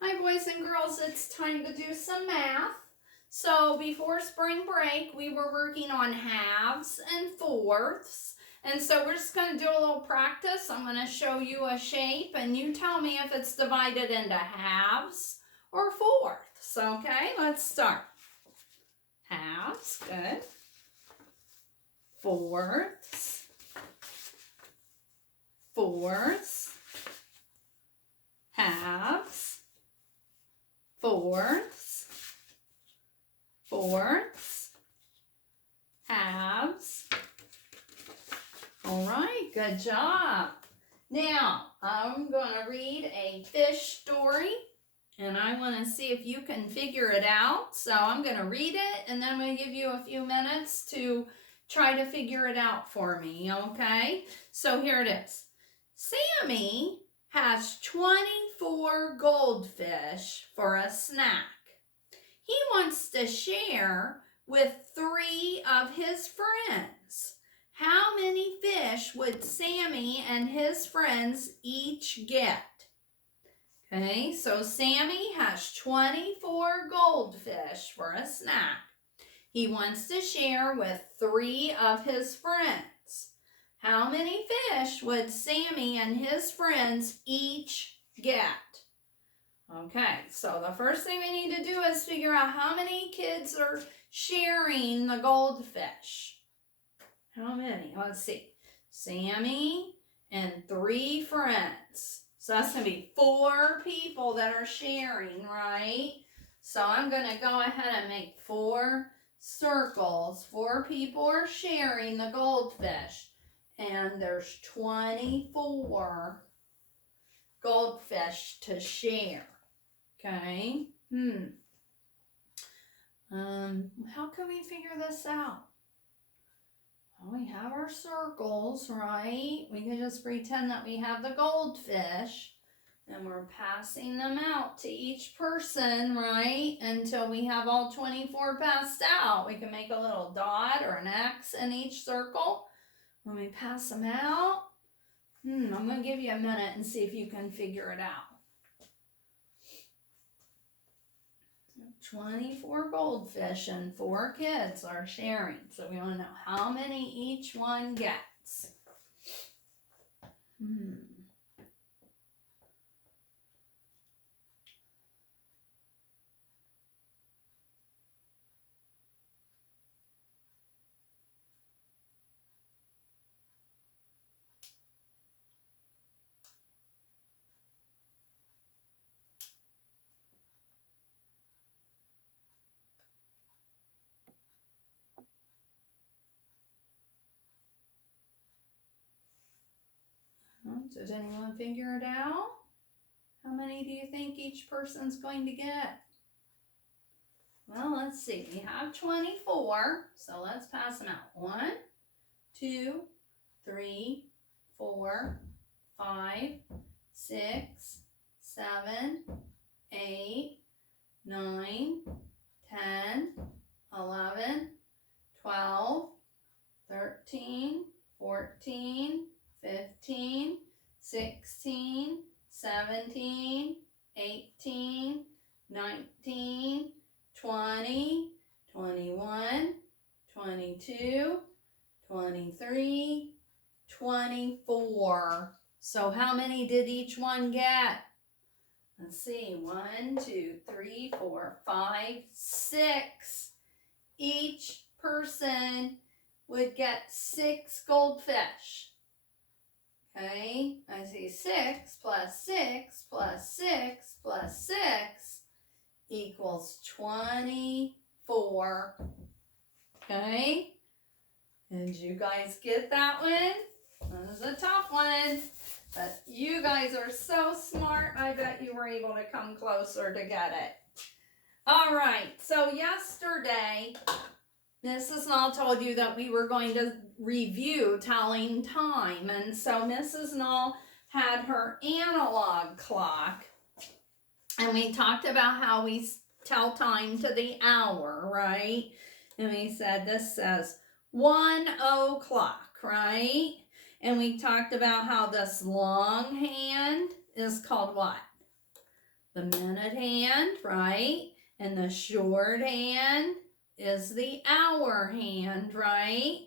Hi boys and girls, it's time to do some math. So before spring break, we were working on halves and fourths. And so we're just going to do a little practice. I'm going to show you a shape and you tell me if it's divided into halves or fourths. Okay, let's start. Halves, good. Fourths. Fourths. Halves. Fourths. Fourths. Halves. All right, good job. Now, I'm going to read a fish story, and I want to see if you can figure it out. So I'm going to read it, and then I'm going to give you a few minutes to try to figure it out for me, okay? So here it is. Sammy has 24 goldfish for a snack. He wants to share with 3 of his friends. How many fish would Sammy and his friends each get? Okay, so Sammy has 24 goldfish for a snack. He wants to share with 3 of his friends. How many fish would Sammy and his friends each get? Okay, so the first thing we need to do is figure out how many kids are sharing the goldfish. How many? Let's see. Sammy and 3 friends. So that's going to be 4 people that are sharing, right? So I'm going to go ahead and make 4 circles. 4 people are sharing the goldfish. And there's 24 goldfish to share. Okay. How can we figure this out? Well, we have our circles, right? We can just pretend that we have the goldfish and we're passing them out to each person, right? Until we have all 24 passed out. We can make a little dot or an X in each circle when we pass them out. I'm going to give you a minute and see if you can figure it out. 24 goldfish and 4 kids are sharing. So we want to know how many each one gets. Did anyone figure it out? How many do you think each person's going to get? Well, let's see. We have 24, so let's pass them out. 1, 2, 3, 4, 5, 6, 7, 8, 9, 10, 11, 12, 13, 14, 15, 16, 17, 18, 19, 20, 21, 22, 23, 24. So how many did each one get? Let's see, 1, 2, 3, 4, 5, 6. Each person would get 6 goldfish. Okay, I see 6 plus 6 plus 6 plus 6 equals 24. Okay, did you guys get that one? That was a tough one, but you guys are so smart. I bet you were able to come closer to get it. All right, so yesterday, Mrs. Null told you that we were going to review telling time. And so Mrs. Null had her analog clock. And we talked about how we tell time to the hour, right? And we said this says 1 o'clock, right? And we talked about how this long hand is called what? the minute hand, right? And the short hand is the hour hand, right?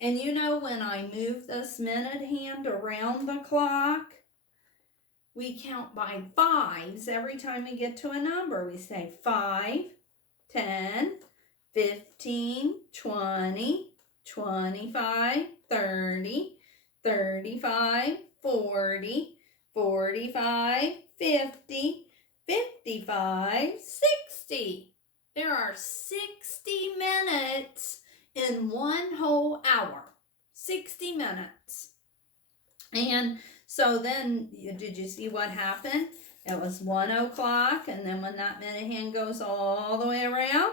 And you know, when I move this minute hand around the clock, we count by fives every time we get to a number. We say 5, 10, 15, 20, 25, 30, 35, 40, 45, 50, 55, 60. There are 60 minutes in one whole hour. 60 minutes. And so then, did you see what happened? It was 1 o'clock, and then when that minute hand goes all the way around,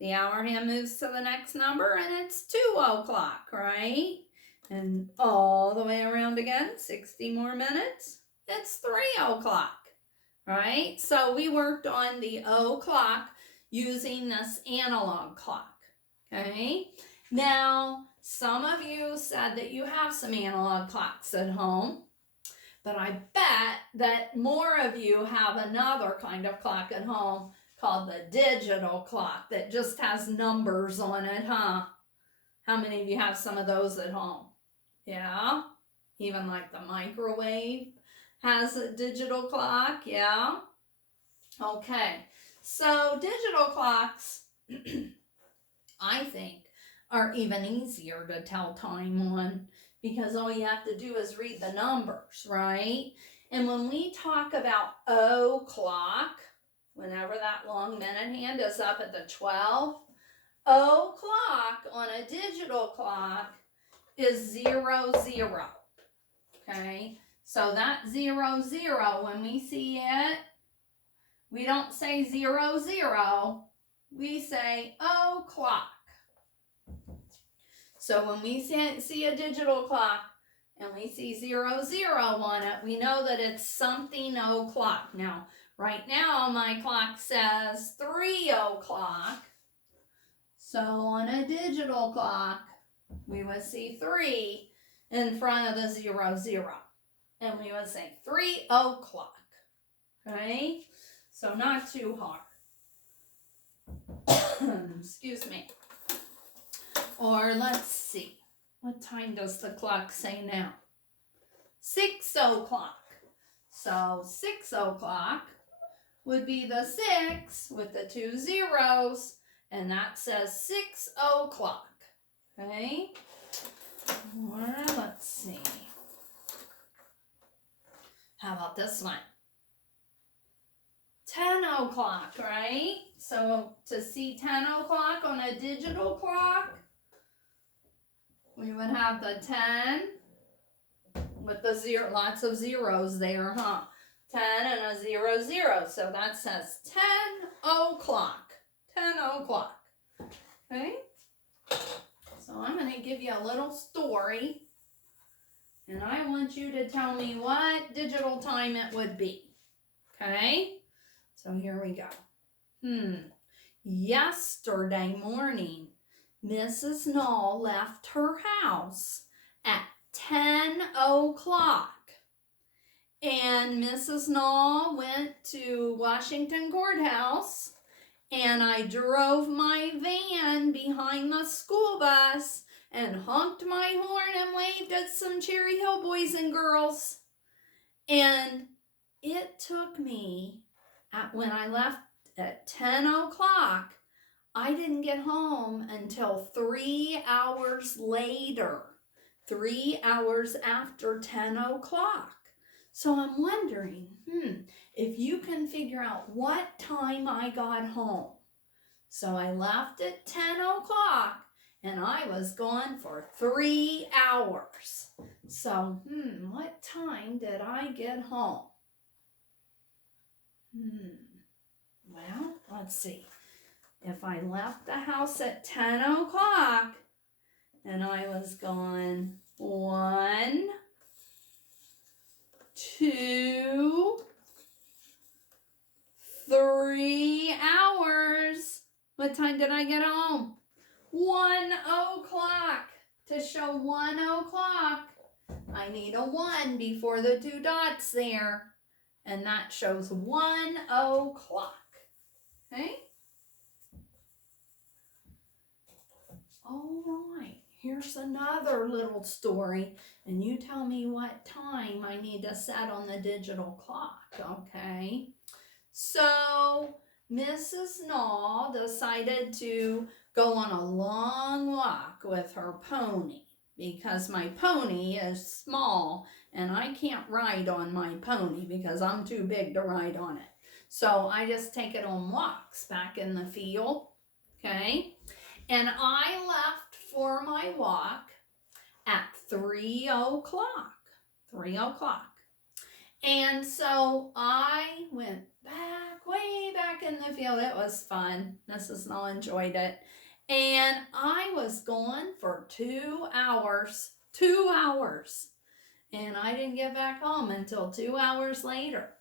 the hour hand moves to the next number, and it's 2 o'clock, right? And all the way around again, 60 more minutes, it's 3 o'clock, right? So we worked on the O clock using this analog clock, okay? Now, some of you said that you have some analog clocks at home, but I bet that more of you have another kind of clock at home called the digital clock that just has numbers on it, huh? How many of you have some of those at home? Yeah? Even like the microwave has a digital clock, yeah? Okay, so digital clocks, I think, are even easier to tell time on because all you have to do is read the numbers, right? And when we talk about o'clock, whenever that long minute hand is up at the 12, o'clock on a digital clock is 00, 0. Okay, so that 00, 0, when we see it, we don't say 00, 0, we say o'clock. So when we see a digital clock and we see 00, 0 on it, we know that it's something o'clock. Now, right now my clock says 3 o'clock. So on a digital clock, we would see 3 in front of the 00, 0. And we would say 3 o'clock. Okay? So not too hard. Excuse me. Or let's see. What time does the clock say now? 6 o'clock. So 6 o'clock would be the 6 with the 2 zeros. And that says 6 o'clock. Okay? Or let's see. How about this one? 10 o'clock, right? So to see 10 o'clock on a digital clock, we would have the 10 with the 0, lots of zeros there, huh? 10 and a 0, 0. So that says 10 o'clock. 10 o'clock. Okay? So I'm going to give you a little story. And I want you to tell me what digital time it would be. Okay? So here we go. Yesterday morning, Mrs. Knoll left her house at 10 o'clock. And Mrs. Knoll went to Washington Courthouse, and I drove my van behind the school bus and honked my horn and waved at some Cherry Hill boys and girls. And it took me, when I left at 10 o'clock, I didn't get home until 3 hours later, 3 hours after 10 o'clock. So I'm wondering, if you can figure out what time I got home. So I left at 10 o'clock and I was gone for 3 hours. So, what time did I get home? Well, let's see. If I left the house at 10 o'clock and I was gone 1, 2, 3 hours. What time did I get home? 1 o'clock. To show 1 o'clock, I need a 1 before the 2 dots there. and that shows 1 o'clock. Okay? All right, here's another little story, and you tell me what time I need to set on the digital clock, okay? So, Mrs. Gnaw decided to go on a long walk with her pony because my pony is small and I can't ride on my pony because I'm too big to ride on it. So I just take it on walks back in the field, okay? And I left for my walk at 3 o'clock. 3 o'clock. And so I went back, way back in the field. It was fun. Mrs. Null enjoyed it. And I was gone for 2 hours. 2 hours. And I didn't get back home until 2 hours later.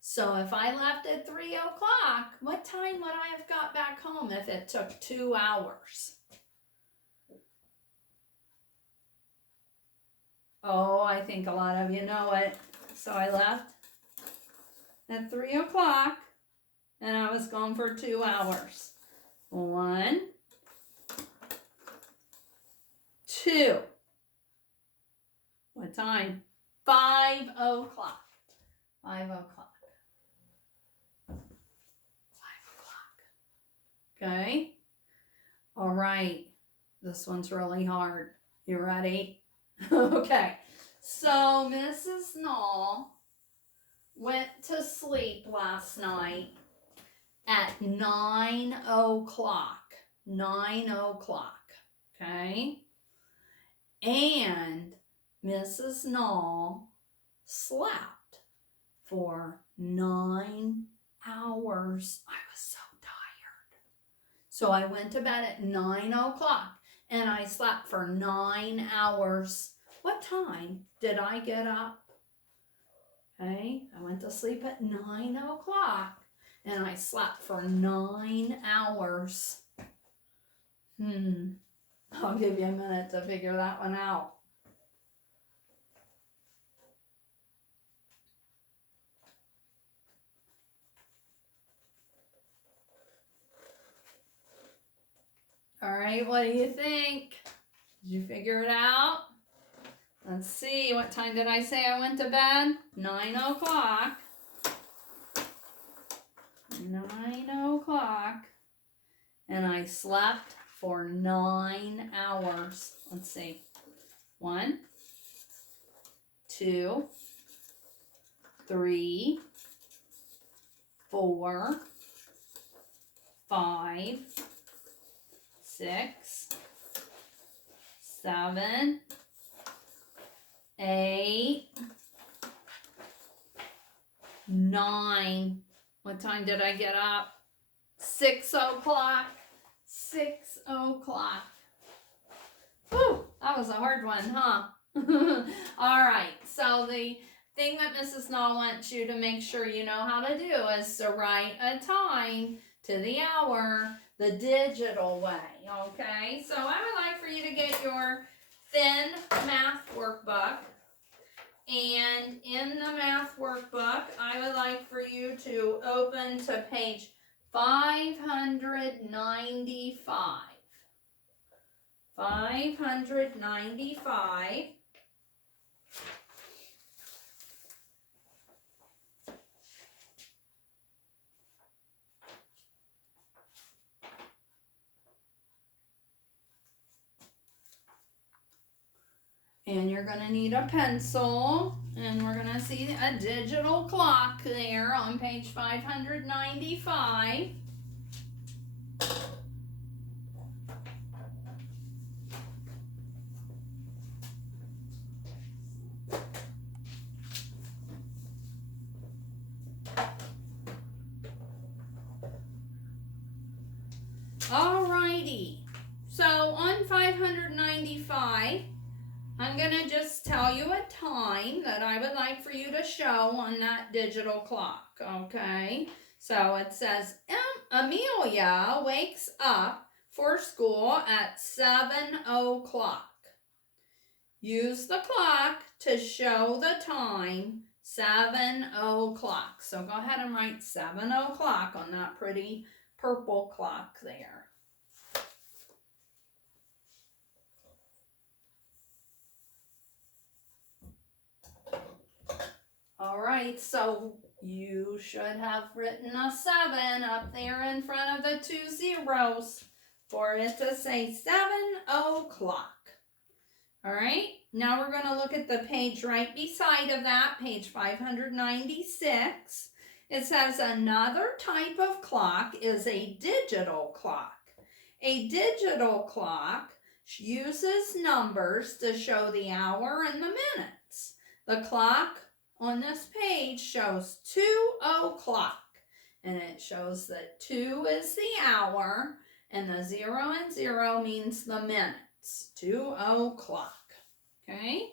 So if I left at 3 o'clock, what time would I have got back home if it took 2 hours? Oh, I think a lot of you know it. So I left at 3 o'clock and I was gone for 2 hours. 1, 2. What time? 5 o'clock. 5 o'clock. 5 o'clock. Okay. All right. This one's really hard. You ready? Okay. So Mrs. Null went to sleep last night at 9 o'clock. 9 o'clock. Okay. And Mrs. Null slept for 9 hours. I was so tired. So I went to bed at 9 o'clock and I slept for 9 hours. What time did I get up? Okay, I went to sleep at 9 o'clock and I slept for 9 hours. I'll give you a minute to figure that one out. All right, what do you think? Did you figure it out? Let's see, what time did I say I went to bed? 9 o'clock. 9 o'clock. And I slept for 9 hours. Let's see. 1, 2, 3, 4, 5, 6, 7, 8, 9. What time did I get up? 6 o'clock. 6 o'clock. Whew, that was a hard one, huh? All right, so the thing that Mrs. Null wants you to make sure you know how to do is to write a time to the hour the digital way, okay? So I would like for you to get your thin math workbook. And in the math workbook, I would like for you to open to page 595. 595. And you're going to need a pencil, and we're going to see a digital clock there on page 595. Alrighty, so on 595, I'm going to just tell you a time that I would like for you to show on that digital clock, okay? So it says, Amelia wakes up for school at 7 o'clock. Use the clock to show the time 7 o'clock. So go ahead and write 7 o'clock on that pretty purple clock there. All right, so you should have written a 7 up there in front of the 2 zeros for it to say 7 o'clock. All right, now we're going to look at the page right beside of that, page 596. It says another type of clock is a digital clock. A digital clock uses numbers to show the hour and the minutes. The clock on this page shows 2 o'clock, and it shows that 2 is the hour and the 0 and 0 means the minutes. 2 o'clock. Okay,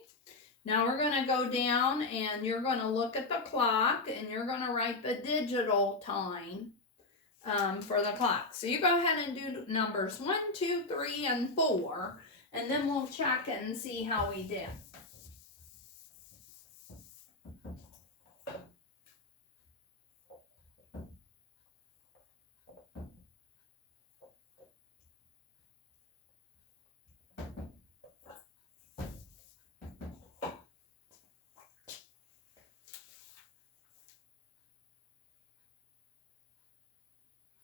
now we're going to go down and you're going to look at the clock and you're going to write the digital time for the clock. So you go ahead and do numbers 1, 2, 3, and 4, and then we'll check and see how we did.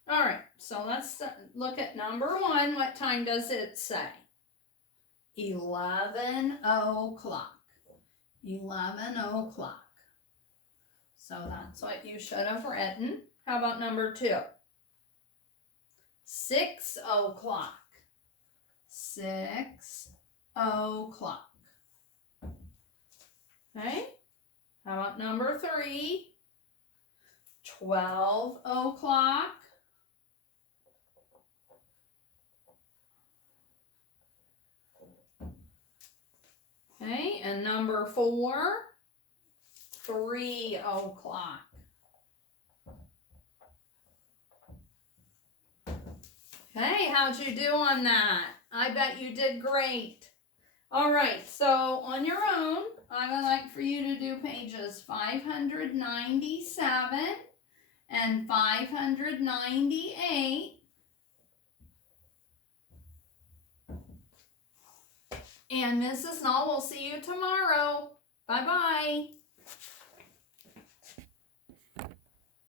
All right, so let's look at number 1. What time does it say? 11 o'clock. 11 o'clock. So that's what you should have written. How about number 2? 6 o'clock. 6 o'clock. Okay. How about number 3? 12 o'clock. Okay, and number 4, 3 o'clock. Hey, how'd you do on that? I bet you did great. All right, so on your own, I would like for you to do pages 597 and 598. And Mrs. Null will see you tomorrow. Bye-bye.